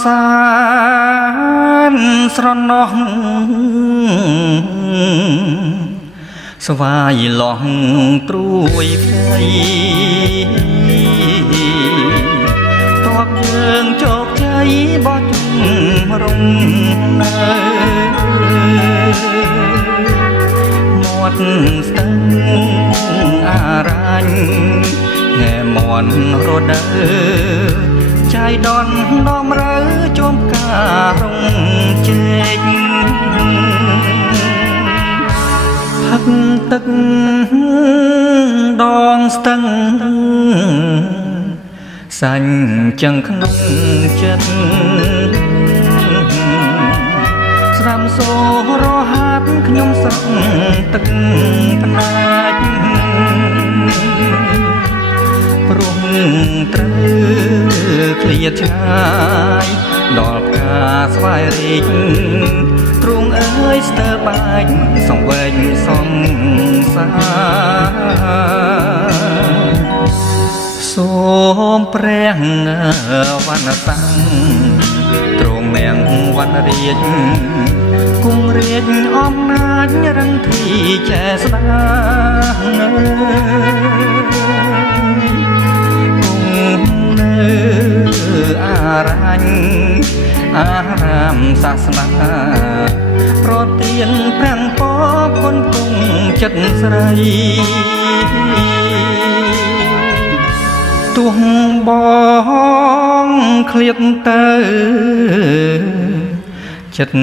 សានស្រណោះស្វាយលោះត្រួយភ័យតបយើងជោគជ័យបោះជុំរំនៅមាត់ស្ទឹងអារ៉ាញ់แง่มอนរដើចៃដនដំរើជុំការងជែកផឹកទឹកដងស្ទឹងសាញ់ចឹងក្នុងចិត្តស្រាំសូរហាត់ខ្ញុំស្រង់ទឹកផ្នាច់ព្រោះត្រូវឃ្លាតឆ្ងាយដល់ផ្កាស្វាយរីកទ្រង់អើយស្ទើរបាច់សង្វេគសង្សារសូមព្រះវណ្ណតាំងទ្រង់មៀងវណ្ណរាជគង់រាជអំណាចរឹងធីចែស្ដាអារញ្ញអារាមសាសនាប្រទានប្រាំងពគុណគង់ចិត្តស្រីទោះបងឃ្លាតទៅចិត្ត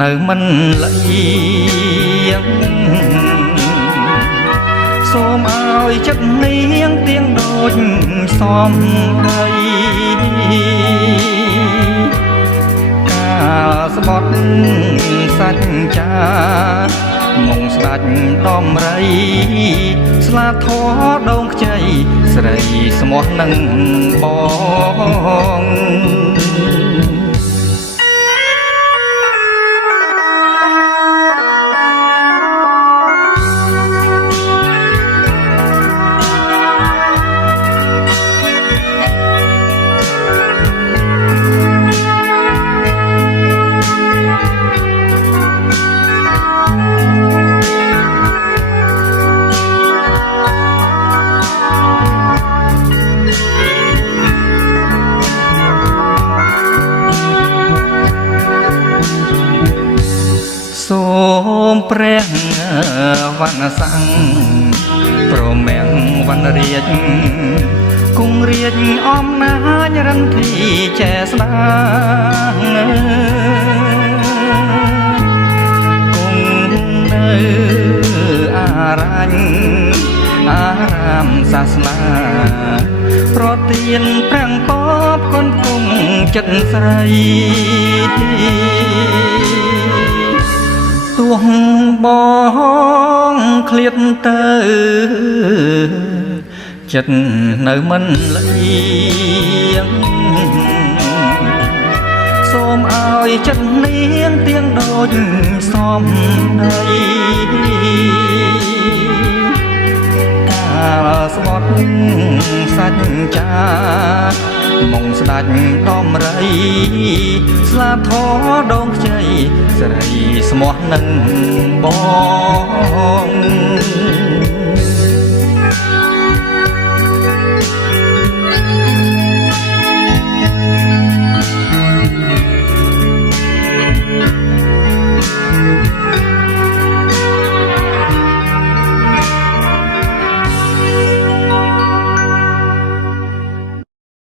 នៅមិនលៀងសូមឲ្យចិត្តនាងទៀងដូចសំដីកាលស្បត់សច្ចាមុងស្ដាច់ដំរីស្លាធေါ်ដងខ្ចីស្រីស្មោះនឹងបងសូមព្រះវណ្ណសង្ឃព្រមៀងវណ្ណរាជគង់រាជអំណាចរឹងធីចែស្ដាគង់នៅអារញ្ញអារាមសាសនាប្រទានប្រាំងពគុណគង់ចិត្តស្រីទោះបងឃ្លាតទៅចិត្តនៅមិនលៀងសូមឲ្យចិត្តនាងទៀងដូចសំដីកាលស្បត់សច្ចាមុងស្ដាច់ដំរីស្លាធေါ်ដងខ្ចីស្រីស្មោះនឹងបង